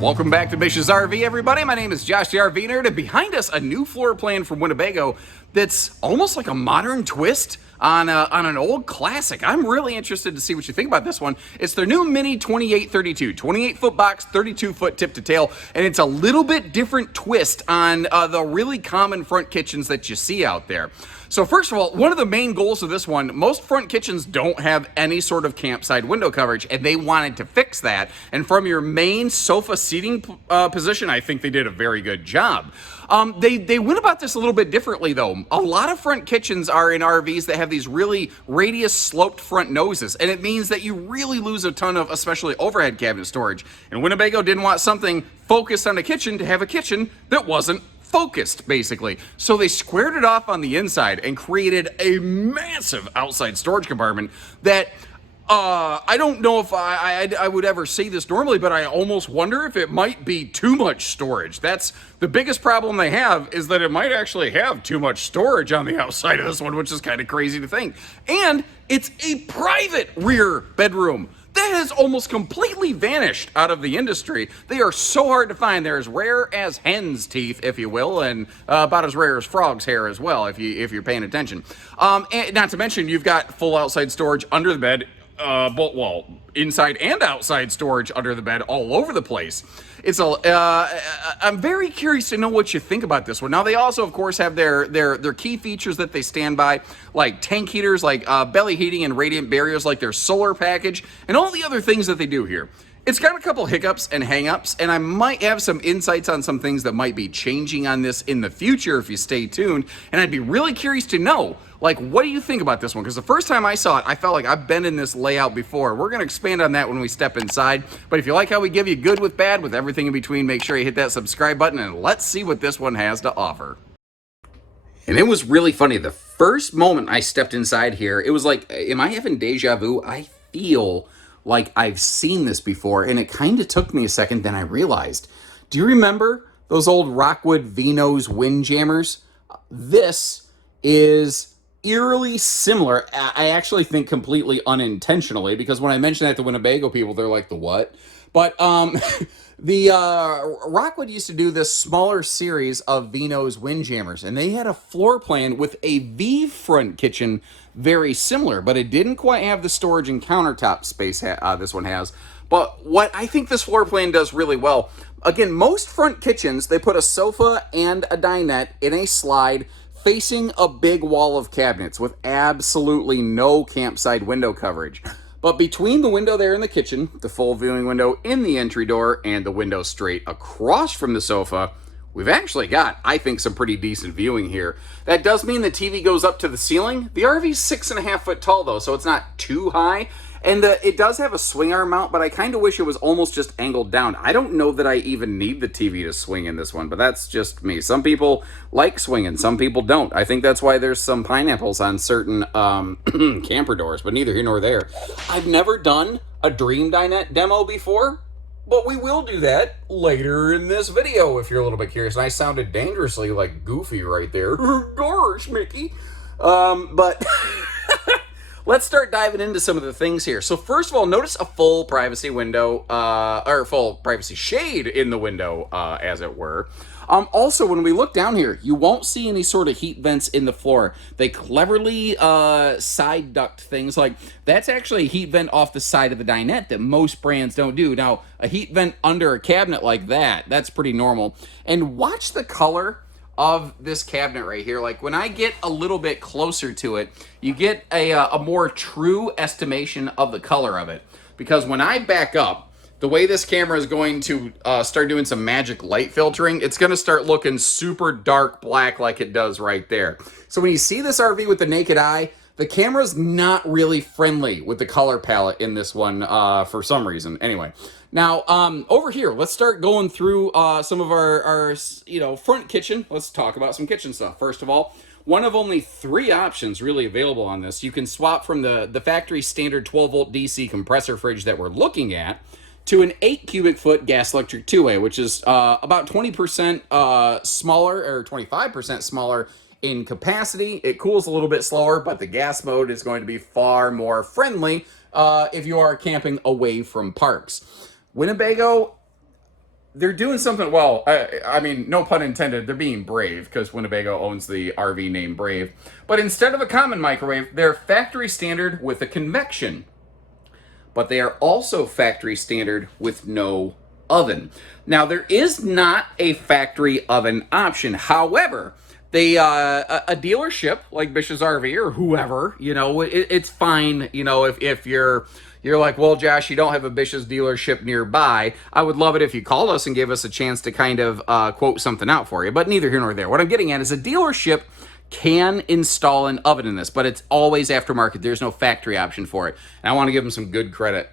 Welcome back to Bish's RV, everybody. My name is Josh the RV Nerd, and behind us, a new floor plan from Winnebago that's almost like a modern twist on an old classic. I'm really interested to see what you think about this one. It's their new Minnie 2832, 28-foot box, 32-foot tip to tail, and it's a little bit different twist on the really common front kitchens that you see out there. So first of all, one of the main goals of this one, most front kitchens don't have any sort of campside window coverage, and they wanted to fix that. And from your main sofa seating position, I think they did a very good job. They went about this a little bit differently, though. A lot of front kitchens are in RVs that have these really radius sloped front noses, and it means that you really lose a ton of especially overhead cabinet storage. And Winnebago didn't want something focused on a kitchen to have a kitchen that wasn't focused, basically. So they squared it off on the inside and created a massive outside storage compartment that I don't know if I would ever say this normally, but I almost wonder if it might be too much storage. That's the biggest problem they have, is that it might actually have too much storage on the outside of this one, which is kind of crazy to think. And it's a private rear bedroom. That has almost completely vanished out of the industry. They are so hard to find. They're as rare as hen's teeth, if you will, and about as rare as frog's hair as well, if you're paying attention. And not to mention, you've got full outside storage under the bed, inside and outside storage under the bed all over the place. I'm very curious to know what you think about this one. Now, they also, of course, have their key features that they stand by, like tank heaters, like belly heating and radiant barriers, like their solar package, and all the other things that they do here. It's got a couple hiccups and hang-ups, and I might have some insights on some things that might be changing on this in the future if you stay tuned, and I'd be really curious to know, like, what do you think about this one? Because the first time I saw it, I felt like I've been in this layout before. We're going to expand on that when we step inside, but if you like how we give you good with bad, with everything in between, make sure you hit that subscribe button, and let's see what this one has to offer. And it was really funny. The first moment I stepped inside here, it was like, am I having deja vu? I feel like I've seen this before, and it kind of took me a second, then I realized. Do you remember those old Rockwood Vinos windjammers? This is eerily similar. I actually think completely unintentionally, because when I mentioned that to Winnebago people, they're like, the what? But the Rockwood used to do this smaller series of Vinos windjammers, and they had a floor plan with a V-front kitchen very similar, but it didn't quite have the storage and countertop space this one has. But what I think this floor plan does really well, again, most front kitchens, they put a sofa and a dinette in a slide facing a big wall of cabinets with absolutely no campside window coverage. But between the window there in the kitchen, the full viewing window in the entry door, and the window straight across from the sofa, we've actually got, I think, some pretty decent viewing here. That does mean the TV goes up to the ceiling. The RV's 6.5 foot tall, though, so it's not too high. And it does have a swing arm mount, but I kind of wish it was almost just angled down. I don't know that I even need the TV to swing in this one, but that's just me. Some people like swinging, some people don't. I think that's why there's some pineapples on certain camper doors, but neither here nor there. I've never done a Dream Dinette demo before, but we will do that later in this video if you're a little bit curious. And I sounded dangerously like Goofy right there. Gosh, Mickey. But let's start diving into some of the things here. So first of all, notice a full privacy window, or full privacy shade in the window, as it were. Also, when we look down here, you won't see any sort of heat vents in the floor. They cleverly side duct things. Like, that's actually a heat vent off the side of the dinette that most brands don't do. Now, a heat vent under a cabinet like that, that's pretty normal. And watch the color of this cabinet right here. Like, when I get a little bit closer to it, you get a more true estimation of the color of it. Because when I back up, the way this camera is going to start doing some magic light filtering, it's going to start looking super dark black like it does right there. So when you see this RV with the naked eye, the camera's not really friendly with the color palette in this one for some reason. Anyway, now over here, let's start going through some of our front kitchen. Let's talk about some kitchen stuff. First of all, one of only 3 options really available on this. You can swap from the factory standard 12-volt DC compressor fridge that we're looking at to an 8 cubic foot gas electric 2-way, which is about 20% smaller, or 25% smaller in capacity. It cools a little bit slower, but the gas mode is going to be far more friendly if you are camping away from parks. Winnebago they're doing something well. I mean, no pun intended. They're being brave because Winnebago owns the RV name Brave. But instead of a common microwave, they're factory standard with a convection. But they are also factory standard with no oven. Now, there is not a factory oven option. However, they a dealership like Bish's RV or whoever, it's fine. If you're like, well, Josh, you don't have a Bish's dealership nearby. I would love it if you called us and gave us a chance to kind of quote something out for you. But neither here nor there. What I'm getting at is a dealership can install an oven in this, but it's always aftermarket. There's no factory option for it. And I want to give them some good credit.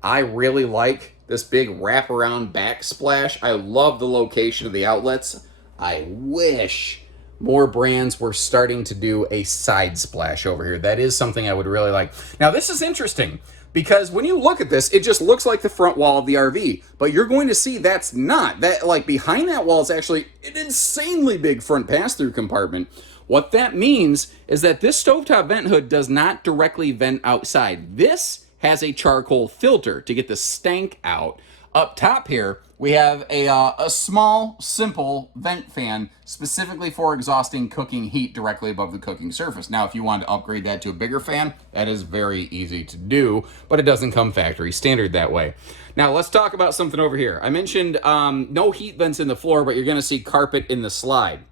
I really like this big wraparound backsplash. I love the location of the outlets. I wish more brands were starting to do a side splash over here. That is something I would really like. Now, this is interesting because when you look at this, it just looks like the front wall of the RV, but you're going to see that's not. That, like, behind that wall is actually an insanely big front pass-through compartment. What that means is that this stovetop vent hood does not directly vent outside. This has a charcoal filter to get the stank out. Up top here, we have a small, simple vent fan specifically for exhausting cooking heat directly above the cooking surface. Now, if you want to upgrade that to a bigger fan, that is very easy to do, but it doesn't come factory standard that way. Now, let's talk about something over here. I mentioned no heat vents in the floor, but you're going to see carpet in the slide.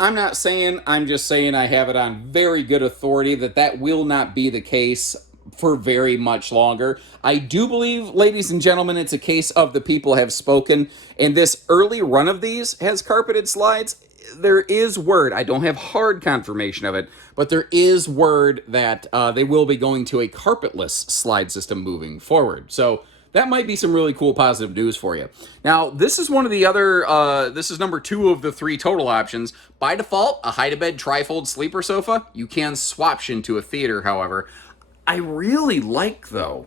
I'm not saying, I'm just saying I have it on very good authority that will not be the case for very much longer. I do believe, ladies and gentlemen, it's a case of the people have spoken, and this early run of these has carpeted slides. There is word, I don't have hard confirmation of it, but there is word that they will be going to a carpetless slide system moving forward. So that might be some really cool positive news for you. Now, this is one of the other, this is number 2 of the 3 total options. By default, a hide-to-bed trifold sleeper sofa. You can swaption to a theater, however. I really like, though,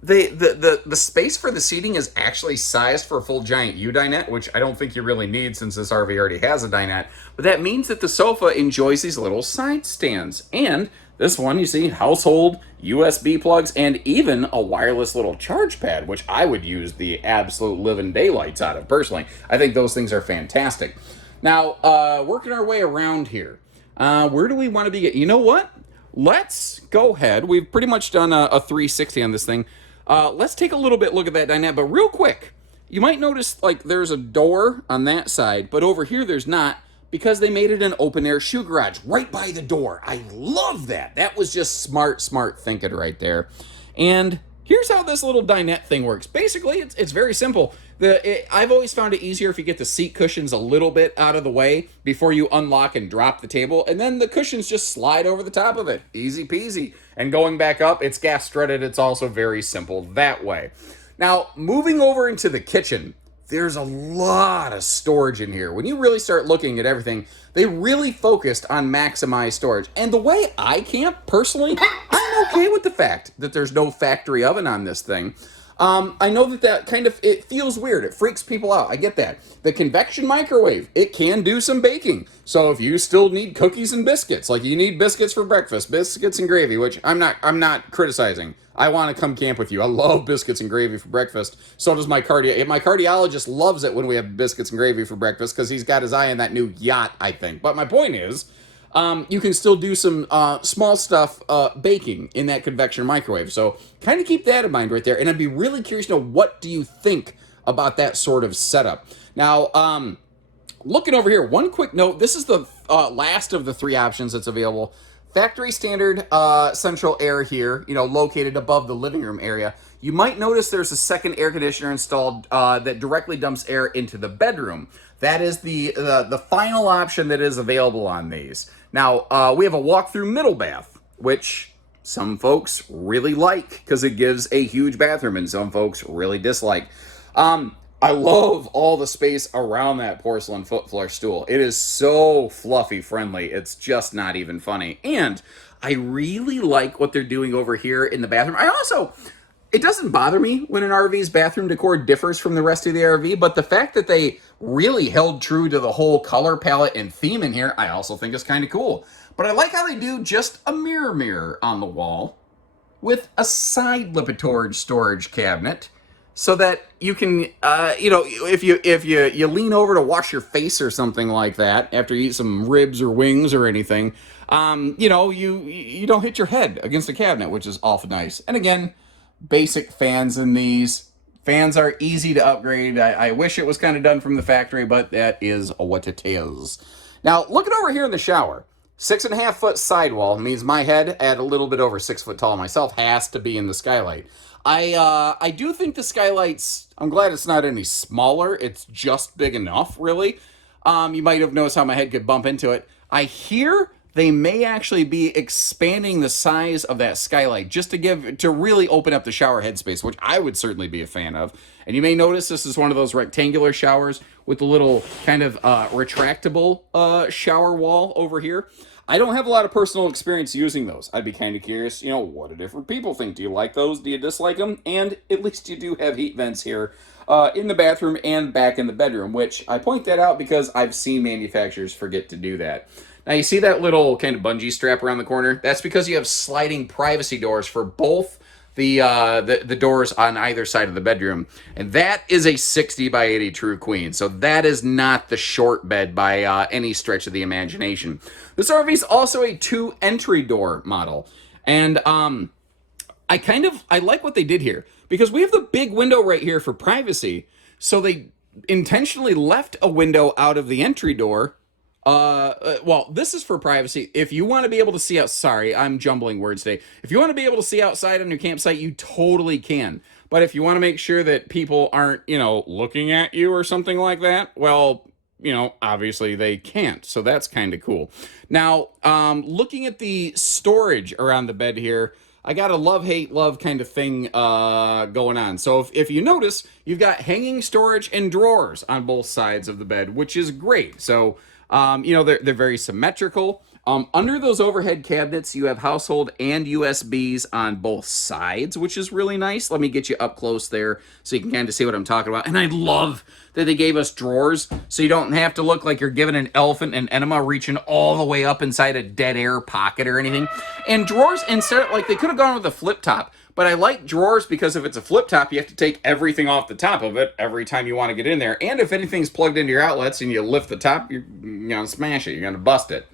the space for the seating is actually sized for a full giant U-dinette, which I don't think you really need since this RV already has a dinette. But that means that the sofa enjoys these little side stands. And this one, you see, household USB plugs and even a wireless little charge pad, which I would use the absolute living daylights out of, personally. I think those things are fantastic. Now, working our way around here, where do we want to begin? You know what? Let's go ahead. We've pretty much done a 360 on this thing. Let's take a little bit look at that dinette, but real quick, you might notice like there's a door on that side, but over here there's not, because they made it an open-air shoe garage right by the door. I love that. That was just smart thinking right there. And here's how this little dinette thing works. Basically, it's very simple. I've always found it easier if you get the seat cushions a little bit out of the way before you unlock and drop the table, and then the cushions just slide over the top of it. Easy peasy. And going back up, it's gas strutted. It's also very simple that way. Now, moving over into the kitchen, there's a lot of storage in here. When you really start looking at everything, they really focused on maximized storage. And the way I camp, personally, I'm okay with the fact that there's no factory oven on this thing. I know that kind of, it feels weird. It freaks people out. I get that. The convection microwave, it can do some baking. So if you still need cookies and biscuits, like you need biscuits for breakfast, biscuits and gravy, which I'm not criticizing. I want to come camp with you. I love biscuits and gravy for breakfast. So does my cardiologist loves it when we have biscuits and gravy for breakfast because he's got his eye on that new yacht, I think. But my point is, you can still do some small stuff baking in that convection microwave. So kind of keep that in mind right there. And I'd be really curious to know, what do you think about that sort of setup? Now, looking over here, one quick note. This is the last of the 3 options that's available. Factory standard central air here, located above the living room area. You might notice there's a second air conditioner installed that directly dumps air into the bedroom. That is the final option that is available on these. Now, we have a walk-through middle bath, which some folks really like because it gives a huge bathroom, and some folks really dislike. I love all the space around that porcelain foot floor stool. It is so fluffy friendly. It's just not even funny. And I really like what they're doing over here in the bathroom. It doesn't bother me when an RV's bathroom decor differs from the rest of the RV, but the fact that they really held true to the whole color palette and theme in here, I also think is kind of cool. But I like how they do just a mirror on the wall with a side Lipitorage storage cabinet so that you can, if you lean over to wash your face or something like that after you eat some ribs or wings or anything, you don't hit your head against a cabinet, which is awful nice. And again, basic fans in these. Fans are easy to upgrade. I wish it was kind of done from the factory, but that is what it is. Now, looking over here in the shower, 6.5 foot sidewall means my head, at a little bit over 6 foot tall myself, has to be in the skylight. I do think the skylight's, I'm glad it's not any smaller. It's just big enough, really. You might have noticed how my head could bump into it. I hear they may actually be expanding the size of that skylight just to really open up the shower headspace, which I would certainly be a fan of. And you may notice this is one of those rectangular showers with the little kind of retractable shower wall over here. I don't have a lot of personal experience using those. I'd be kind of curious, what do different people think? Do you like those? Do you dislike them? And at least you do have heat vents here in the bathroom and back in the bedroom, which I point that out because I've seen manufacturers forget to do that. Now, you see that little kind of bungee strap around the corner? That's because you have sliding privacy doors for both the doors on either side of the bedroom. And that is a 60 by 80 true queen. So that is not the short bed by any stretch of the imagination. This RV is also a 2 entry door model. And I like what they did here, because we have the big window right here for privacy. So they intentionally left a window out of the entry door. Well, this is for privacy. If you want to be able to see out, sorry, I'm jumbling words today. If you want to be able to see outside on your campsite, you totally can. But if you want to make sure that people aren't, looking at you or something like that, well, obviously they can't. So that's kind of cool. Now, looking at the storage around the bed here, I got a love-hate-love kind of thing going on. So if you notice, you've got hanging storage and drawers on both sides of the bed, which is great. So they're very symmetrical. Under those overhead cabinets, you have household and USBs on both sides, which is really nice. Let me get you up close there so you can kind of see what I'm talking about. And I love that they gave us drawers so you don't have to look like you're giving an elephant an enema reaching all the way up inside a dead air pocket or anything. And drawers, instead, like, they could have gone with a flip top. But I like drawers because if it's a flip top, you have to take everything off the top of it every time you want to get in there. And if anything's plugged into your outlets and you lift the top, you're going to smash it. You're going to bust it.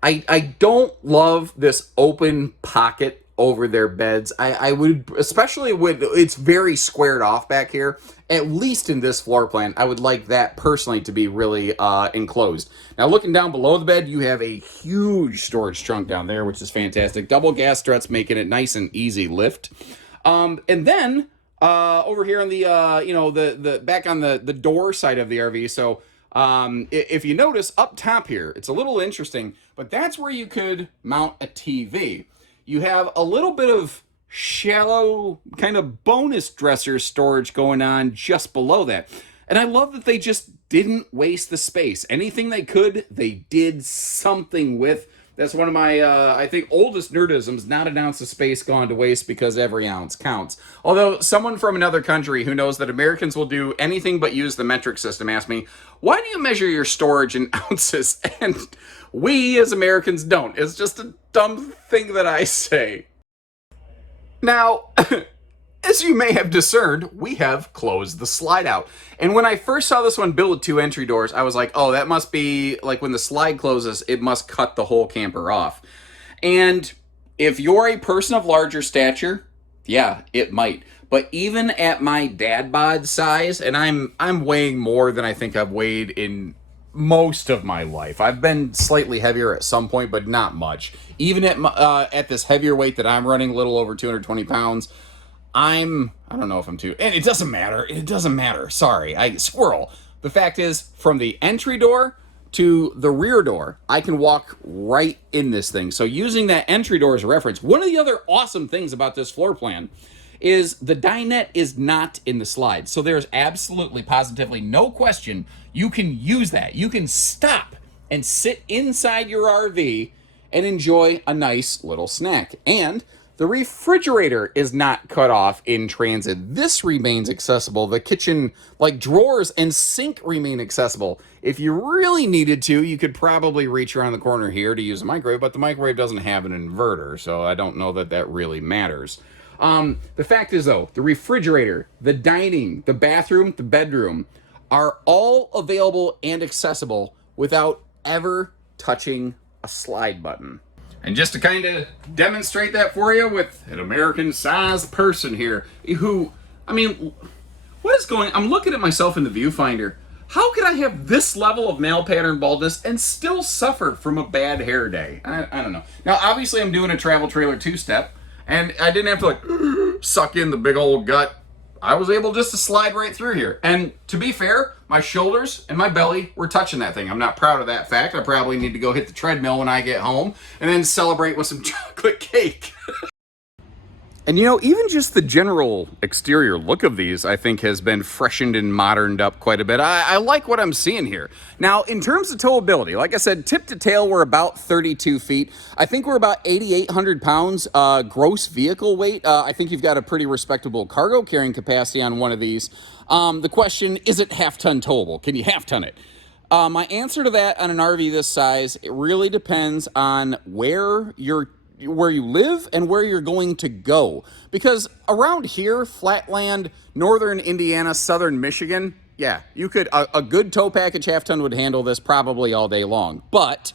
I don't love this open pocket over their beds. I would, especially when it's very squared off back here, at least in this floor plan, I would like that personally to be really enclosed. Now, looking down below the bed, you have a huge storage trunk down there, which is fantastic. Double gas struts making it nice and easy lift. And then over here on the the back on the door side of the RV, so if you notice up top here, it's a little interesting, but that's where you could mount a TV. You have a little bit of shallow kind of bonus dresser storage going on just below that. And I love that they just didn't waste the space. Anything they could, they did something with. That's one of my, I think, oldest nerdisms, not an ounce of space gone to waste because every ounce counts. Although someone from another country who knows that Americans will do anything but use the metric system asked me, why do you measure your storage in ounces? And we as Americans don't. It's just a dumb thing that I say. Now, as you may have discerned, we have closed the slide out. And when I first saw this one built with 2 entry doors, I was like, oh, that must be, like, when the slide closes, it must cut the whole camper off. And if you're a person of larger stature, yeah, it might. But even at my dad bod size, and I'm weighing more than I think I've weighed in most of my life. I've been slightly heavier at some point, but not much. Even at this heavier weight that I'm running, a little over 220 pounds, I don't know if I'm too, and it doesn't matter. Sorry, squirrel. The fact is, from the entry door to the rear door, I can walk right in this thing. So using that entry door as a reference, one of the other awesome things about this floor plan is the dinette is not in the slide. So there's absolutely, positively no question you can use that. You can stop and sit inside your RV and enjoy a nice little snack. And the refrigerator is not cut off in transit. This remains accessible. The kitchen, like drawers and sink, remain accessible. If you really needed to, you could probably reach around the corner here to use a microwave, but the microwave doesn't have an inverter, so I don't know that that really matters. The fact is, though, the refrigerator, the dining, the bathroom, the bedroom are all available and accessible without ever touching a slide button. And just to kind of demonstrate that for you with an American-sized person here who, I mean, what is going, I'm looking at myself in the viewfinder. How could I have this level of male pattern baldness and still suffer from a bad hair day? I don't know. Now, obviously, I'm doing a travel trailer two-step, and I didn't have to, like, suck in the big old gut. I was able just to slide right through here. And to be fair, my shoulders and my belly were touching that thing. I'm not proud of that fact. I probably need to go hit the treadmill when I get home and then celebrate with some chocolate cake. And you know, even just the general exterior look of these, I think, has been freshened and moderned up quite a bit. I like what I'm seeing here. Now, in terms of towability, like I said, tip to tail, we're about 32 feet. I think we're about 8,800 pounds gross vehicle weight. I think you've got a pretty respectable cargo carrying capacity on one of these. The question, is it half-ton towable? Can you half-ton it? My answer to that on an RV this size, it really depends on where you live and where you're going to go. Because around here, flatland, northern Indiana, southern Michigan, yeah, you could, a good tow package half-ton would handle this probably all day long. But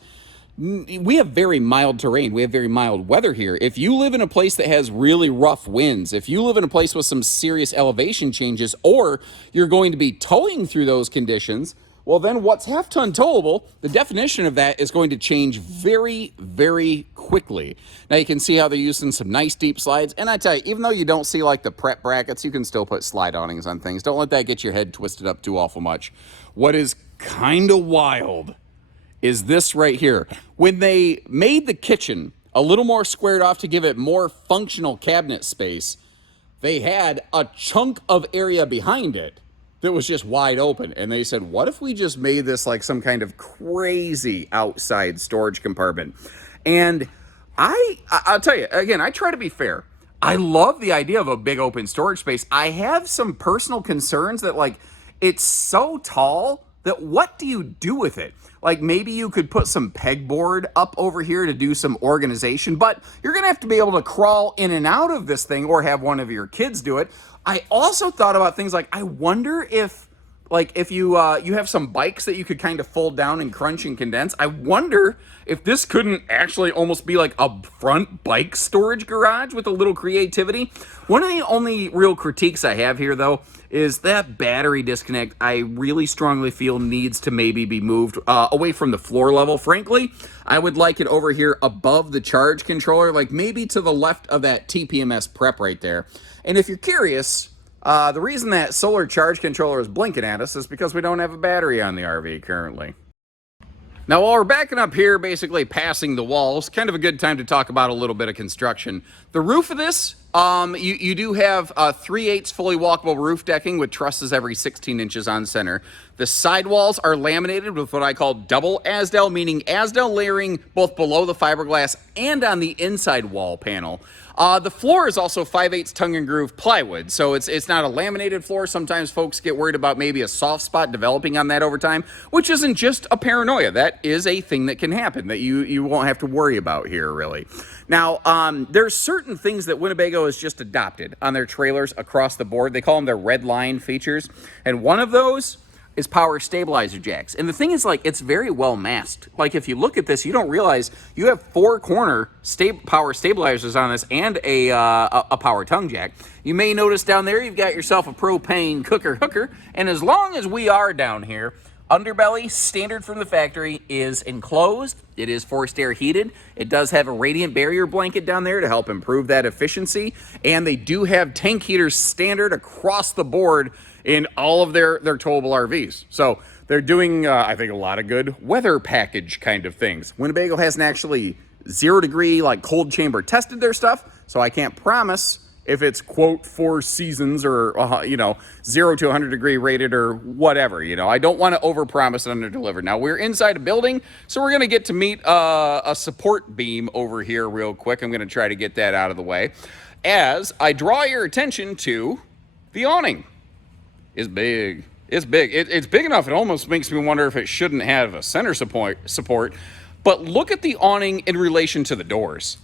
we have very mild terrain. We have very mild weather here. If you live in a place that has really rough winds, if you live in a place with some serious elevation changes, or you're going to be towing through those conditions, well, then what's half-ton towable, the definition of that is going to change very, very quickly. Now, you can see how they're using some nice deep slides. And I tell you, even though you don't see like the prep brackets, you can still put slide awnings on things. Don't let that get your head twisted up too awful much. What is kind of wild is this right here. When they made the kitchen a little more squared off to give it more functional cabinet space, they had a chunk of area behind it that was just wide open. And they said, what if we just made this like some kind of crazy outside storage compartment? And I'll tell you, again, I try to be fair. I love the idea of a big open storage space. I have some personal concerns that, like, it's so tall that what do you do with it? Like, maybe you could put some pegboard up over here to do some organization, but you're gonna have to be able to crawl in and out of this thing or have one of your kids do it. I also thought about things like, I wonder if, like, if you have some bikes that you could kind of fold down and crunch and condense, I wonder if this couldn't actually almost be like a front bike storage garage with a little creativity. One of the only real critiques I have here, though, is that battery disconnect. I really strongly feel needs to maybe be moved away from the floor level. Frankly, I would like it over here above the charge controller, like maybe to the left of that TPMS prep right there. And if you're curious, the reason that solar charge controller is blinking at us is because we don't have a battery on the RV currently. Now, while we're backing up here, basically passing the walls, kind of a good time to talk about a little bit of construction. The roof of this, you do have 3/8 fully walkable roof decking with trusses every 16 inches on center. The sidewalls are laminated with what I call double Asdel, meaning Asdel layering both below the fiberglass and on the inside wall panel. The floor is also 5/8 tongue and groove plywood, so it's not a laminated floor. Sometimes folks get worried about maybe a soft spot developing on that over time, which isn't just a paranoia. That is a thing that can happen that you won't have to worry about here, really. Now, there's certain things that Winnebago has just adopted on their trailers across the board. They call them their red line features, and one of those is power stabilizer jacks. And the thing is, like, it's very well masked. Like, if you look at this, you don't realize you have 4 corner power stabilizers on this and a power tongue jack. You may notice down there you've got yourself a propane cooker hooker, and as long as we are down here, underbelly, standard from the factory, is enclosed. It is forced air heated. It does have a radiant barrier blanket down there to help improve that efficiency. And they do have tank heaters standard across the board in all of their towable RVs. So they're doing, I think, a lot of good weather package kind of things. Winnebago hasn't actually 0 degree, like, cold chamber tested their stuff, so I can't promise if it's, quote, 4 seasons or, 0 to 100 degree rated or whatever. I don't want to overpromise and underdeliver. Now, we're inside a building, so we're going to get to meet a support beam over here real quick. I'm going to try to get that out of the way as I draw your attention to the awning. It's big. It's big. It's big enough it almost makes me wonder if it shouldn't have a center support. But look at the awning in relation to the doors.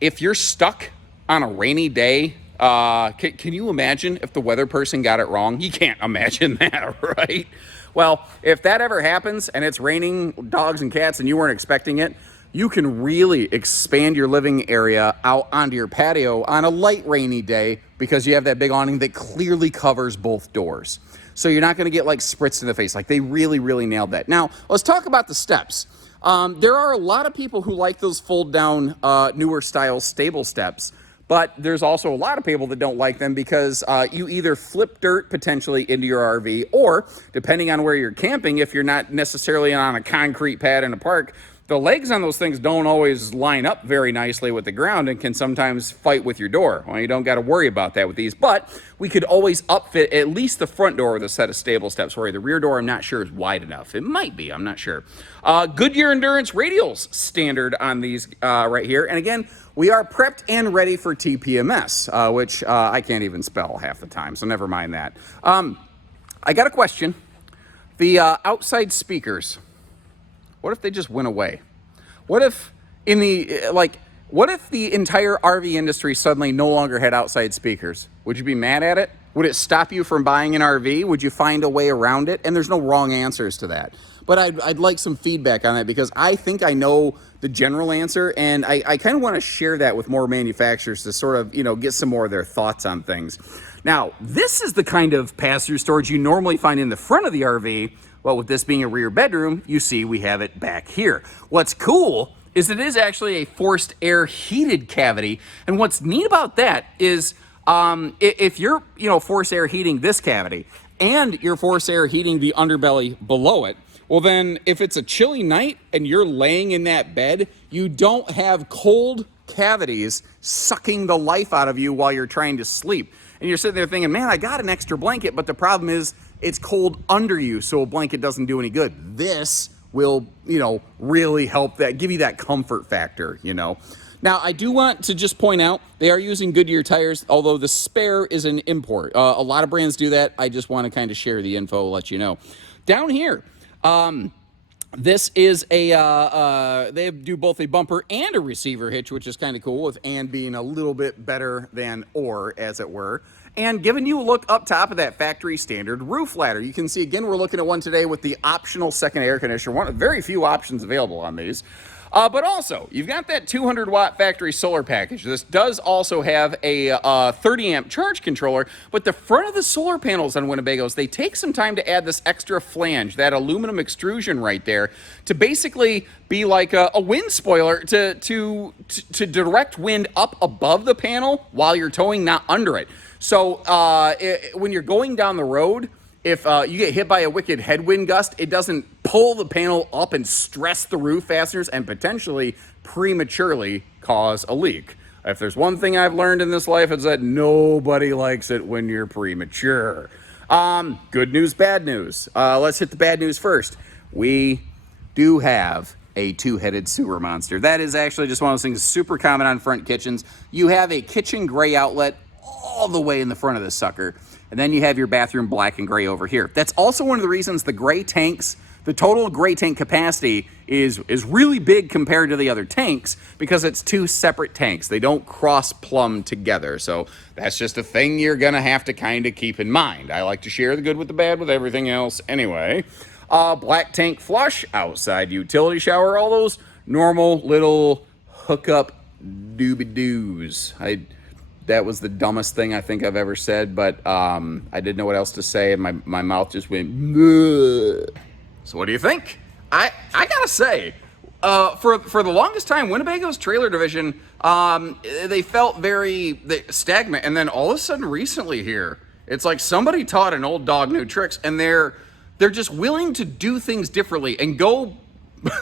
If you're stuck on a rainy day Can you imagine if the weather person got it wrong? You can't imagine that, right? Well, if that ever happens and it's raining dogs and cats and you weren't expecting it, you can really expand your living area out onto your patio on a light rainy day because you have that big awning that clearly covers both doors. So you're not going to get like spritzed in the face. Like they really, really nailed that. Now, let's talk about the steps. There are a lot of people who like those fold down, newer style stable steps. But there's also a lot of people that don't like them because you either flip dirt potentially into your RV, or depending on where you're camping, if you're not necessarily on a concrete pad in a park, the legs on those things don't always line up very nicely with the ground and can sometimes fight with your door. Well, you don't got to worry about that with these, but we could always upfit at least the front door with a set of stable steps. Where the rear door, I'm not sure, is wide enough. It might be, I'm not sure. Goodyear Endurance radials standard on these right here. And again, we are prepped and ready for TPMS, which I can't even spell half the time, so never mind that. I got a question. The outside speakers, what if they just went away? What if what if the entire RV industry suddenly no longer had outside speakers? Would you be mad at it? Would it stop you from buying an RV? Would you find a way around it? And there's no wrong answers to that. But I'd like some feedback on that because I think I know the general answer, and I kind of want to share that with more manufacturers to sort of, get some more of their thoughts on things. Now, this is the kind of pass-through storage you normally find in the front of the RV. Well, with this being a rear bedroom, you see we have it back here. What's cool is it is actually a forced air heated cavity. And what's neat about that is if you're, forced air heating this cavity and you're forced air heating the underbelly below it, well then if it's a chilly night and you're laying in that bed, you don't have cold cavities sucking the life out of you while you're trying to sleep. And you're sitting there thinking, man, I got an extra blanket, but the problem is it's cold under you, so a blanket doesn't do any good. This will, really help that, give you that comfort factor, Now, I do want to just point out, they are using Goodyear tires, although the spare is an import. A lot of brands do that. I just want to kind of share the info, let you know. Down here, this is they do both a bumper and a receiver hitch, which is kind of cool, with and being a little bit better than or, as it were. And giving you a look up top of that factory standard roof ladder. You can see, again, we're looking at one today with the optional second air conditioner. One of very few options available on these. But also, you've got that 200-watt factory solar package. This does also have a 30-amp charge controller, but the front of the solar panels on Winnebagos, they take some time to add this extra flange, that aluminum extrusion right there, to basically be like a wind spoiler to direct wind up above the panel while you're towing, not under it. So when you're going down the road, if you get hit by a wicked headwind gust, it doesn't pull the panel up and stress the roof fasteners and potentially prematurely cause a leak. If there's one thing I've learned in this life, it's that nobody likes it when you're premature. Good news, bad news. Let's hit the bad news first. We do have a two-headed sewer monster. That is actually just one of those things super common on front kitchens. You have a kitchen gray outlet all the way in the front of this sucker. And then you have your bathroom black and gray over here. That's also one of the reasons the gray tanks, the total gray tank capacity is really big compared to the other tanks, because it's two separate tanks. They don't cross plumb together. So that's just a thing you're gonna have to kind of keep in mind. I like to share the good with the bad with everything else anyway. Black tank flush, outside utility shower, all those normal little hookup doobie-doos. That was the dumbest thing I think I've ever said, but I didn't know what else to say, and my mouth just went, bleh. So what do you think? I gotta say, for the longest time, Winnebago's trailer division, they felt very stagnant, and then all of a sudden recently here, it's like somebody taught an old dog new tricks, and they're just willing to do things differently and go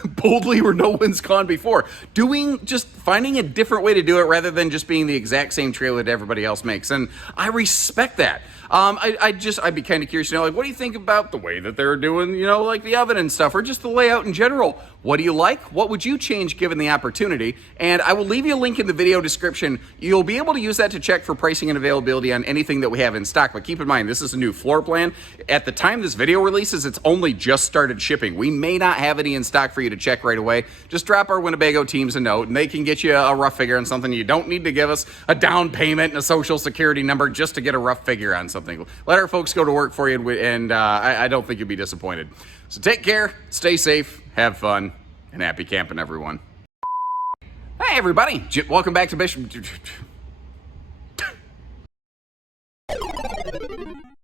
boldly where no one's gone before. Just finding a different way to do it rather than just being the exact same trailer that everybody else makes. And I respect that. I'd be kind of curious to know, like, what do you think about the way that they're doing, like the oven and stuff, or just the layout in general? What do you like? What would you change given the opportunity? And I will leave you a link in the video description. You'll be able to use that to check for pricing and availability on anything that we have in stock. But keep in mind, this is a new floor plan. At the time this video releases, it's only just started shipping. We may not have any in stock for you to check right away, just drop our Winnebago teams a note, and they can get you a rough figure on something. You don't need to give us a down payment and a social security number just to get a rough figure on something. Let our folks go to work for you, and I don't think you'll be disappointed. So take care, stay safe, have fun, and happy camping, everyone. Hey, everybody. Welcome back to Bish.